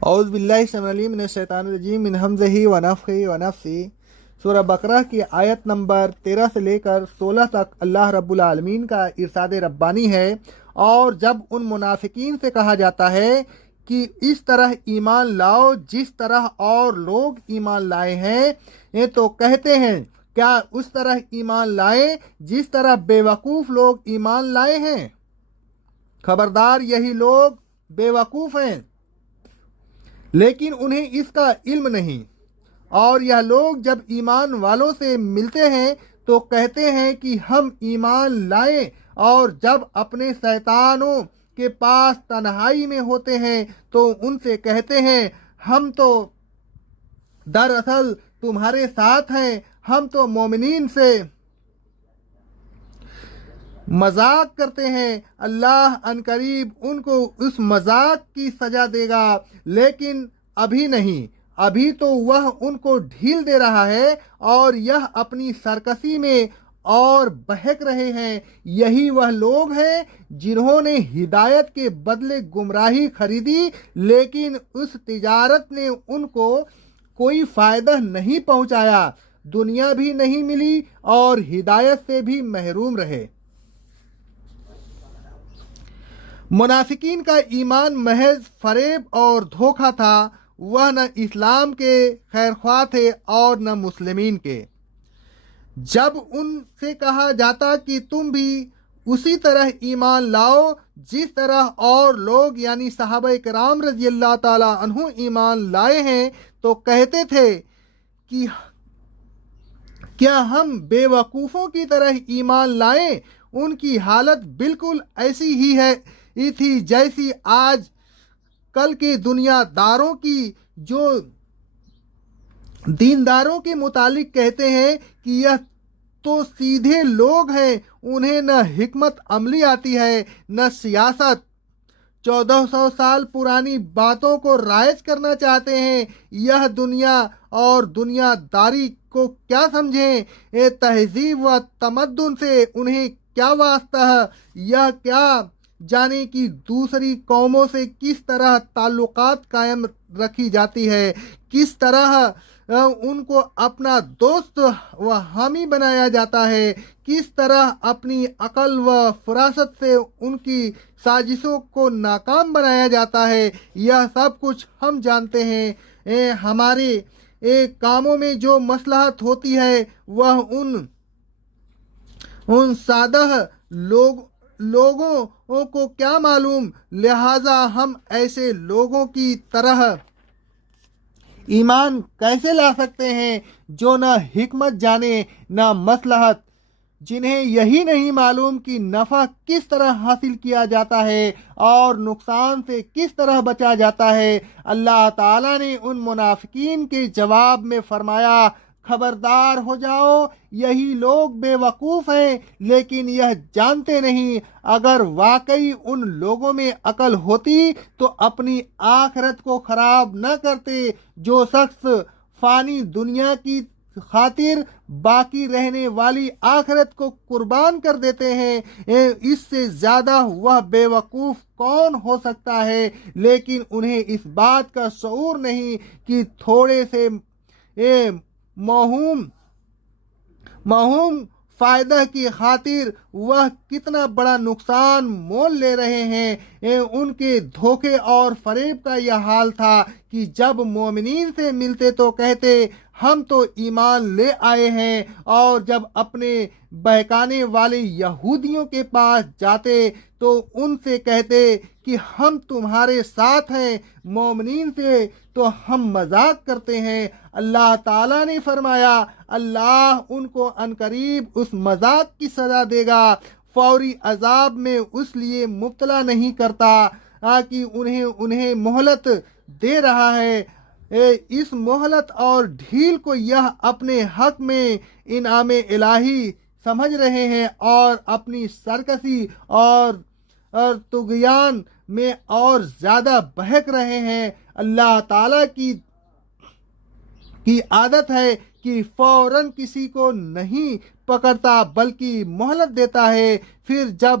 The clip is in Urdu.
اعوذ باللہ السمیع العلیم من الشیطان الرجیم من حمزہ ونفخہ ونفثہ۔ سورہ بقرہ کی آیت نمبر 13 سے لے کر 16 تک اللہ رب العالمین کا ارشاد ربانی ہے۔ اور جب ان منافقین سے کہا جاتا ہے کہ اس طرح ایمان لاؤ جس طرح اور لوگ ایمان لائے ہیں، تو کہتے ہیں کیا اس طرح ایمان لائیں جس طرح بے وقوف لوگ ایمان لائے ہیں؟ خبردار یہی لوگ بے وقوف ہیں لیکن انہیں اس کا علم نہیں۔ اور یہ لوگ جب ایمان والوں سے ملتے ہیں تو کہتے ہیں کہ ہم ایمان لائیں، اور جب اپنے شیطانوں کے پاس تنہائی میں ہوتے ہیں تو ان سے کہتے ہیں ہم تو دراصل تمہارے ساتھ ہیں، ہم تو مومنین سے مذاق کرتے ہیں۔ اللہ عنقریب ان کو اس مذاق کی سزا دے گا، لیکن ابھی نہیں، ابھی تو وہ ان کو ڈھیل دے رہا ہے اور یہ اپنی سرکشی میں اور بہک رہے ہیں۔ یہی وہ لوگ ہیں جنہوں نے ہدایت کے بدلے گمراہی خریدی، لیکن اس تجارت نے ان کو کوئی فائدہ نہیں پہنچایا، دنیا بھی نہیں ملی اور ہدایت سے بھی محروم رہے۔ منافقین کا ایمان محض فریب اور دھوکہ تھا، وہ نہ اسلام کے خیرخواہ تھے اور نہ مسلمین کے۔ جب ان سے کہا جاتا کہ تم بھی اسی طرح ایمان لاؤ جس طرح اور لوگ یعنی صحابہ کرام رضی اللہ تعالیٰ عنہ ایمان لائے ہیں، تو کہتے تھے کہ کیا ہم بے وقوفوں کی طرح ایمان لائیں؟ ان کی حالت بالکل ایسی ہی تھی جیسی آج کل کے دنیا داروں کی، جو دینداروں کے متعلق کہتے ہیں کہ یہ تو سیدھے لوگ ہیں، انہیں نہ حکمت عملی آتی ہے نہ سیاست، 1400 سال پرانی باتوں کو رائج کرنا چاہتے ہیں۔ یہ دنیا اور دنیا داری کو کیا سمجھیں؟ تہذیب و تمدن سے انہیں کیا واسطہ ہے؟ یہ کیا جانے کہ دوسری قوموں سے کس طرح تعلقات قائم رکھی جاتی ہے، کس طرح ان کو اپنا دوست و حامی بنایا جاتا ہے، کس طرح اپنی عقل و فراست سے ان کی سازشوں کو ناکام بنایا جاتا ہے۔ یہ سب کچھ ہم جانتے ہیں۔ ہمارے کاموں میں جو مصلحت ہوتی ہے وہ ان سادہ لوگوں کو کیا معلوم، لہذا ہم ایسے لوگوں کی طرح ایمان کیسے لا سکتے ہیں جو نہ حکمت جانے نہ مصلحت، جنہیں یہی نہیں معلوم کہ نفع کس طرح حاصل کیا جاتا ہے اور نقصان سے کس طرح بچا جاتا ہے۔ اللہ تعالیٰ نے ان منافقین کے جواب میں فرمایا خبردار ہو جاؤ، یہی لوگ بے وقوف ہیں لیکن یہ جانتے نہیں۔ اگر واقعی ان لوگوں میں عقل ہوتی تو اپنی آخرت کو خراب نہ کرتے۔ جو شخص فانی دنیا کی خاطر باقی رہنے والی آخرت کو قربان کر دیتے ہیں، اس سے زیادہ وہ بے وقوف کون ہو سکتا ہے؟ لیکن انہیں اس بات کا شعور نہیں کہ تھوڑے سے موہوم فائدہ کی خاطر وہ کتنا بڑا نقصان مول لے رہے ہیں۔ ان کے دھوکے اور فریب کا یہ حال تھا کہ جب مومنین سے ملتے تو کہتے ہم تو ایمان لے آئے ہیں، اور جب اپنے بہکانے والے یہودیوں کے پاس جاتے تو ان سے کہتے کہ ہم تمہارے ساتھ ہیں، مومنین سے تو ہم مذاق کرتے ہیں۔ اللہ تعالیٰ نے فرمایا اللہ ان کو عنقریب اس مذاق کی سزا دے گا، فوری عذاب میں اس لیے مبتلا نہیں کرتا کہ انہیں مہلت دے رہا ہے۔ اس مہلت اور ڈھیل کو یہ اپنے حق میں انعام الہی سمجھ رہے ہیں اور اپنی سرکشی اور طغیان میں اور زیادہ بہک رہے ہیں۔ اللہ تعالیٰ کی عادت ہے کہ فوراً کسی کو نہیں پکڑتا بلکہ مہلت دیتا ہے، پھر جب